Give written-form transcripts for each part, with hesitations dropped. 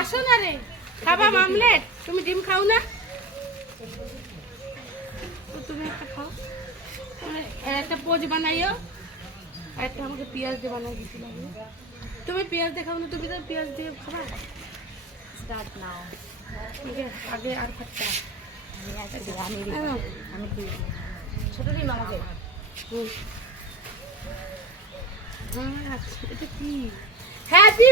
আসো না রে, খাবা মামলেট? তুমি ডিম খাও না? তুমি একটা খাও, একটা পোজ বানাইও, একটা আমাকে পেঁয়াজ দিয়ে বানাই দিছিল। তুমি পেঁয়াজ দিয়ে খাও না? তুমি তো পেঁয়াজ দিয়ে খাবা। Start now. আগে আর খাচ্ছা আমি ছোট দিন আমাকে। আচ্ছা, এটা কি? হ্যাপি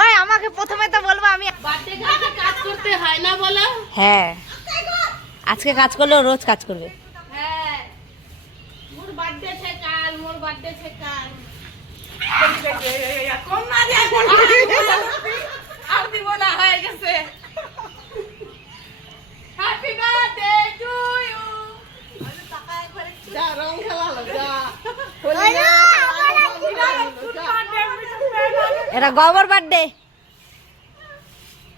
ওই আমাকে প্রথমে তো বলবো আমি কাজ করতে হয় না বলো? হ্যাঁ, আজকে কাজ করলেও রোজ কাজ করবে। হ্যাঁ, মোর বার্থডে আছে কাল, মোর বার্থডে আছে কাল। কম না দিয়া কোন আর দিব না, হয়ে গেছে। Happy birthday to you. যা রং খেলা হলো, যা এটা গবর বার্থডে।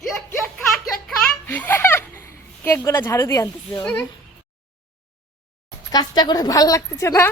কেক কেক খা, কেক খা। কেক গুলো ঝাড়ু দিয়ে আনতেছে ও। কাজটা করে ভালো লাগতেছে না?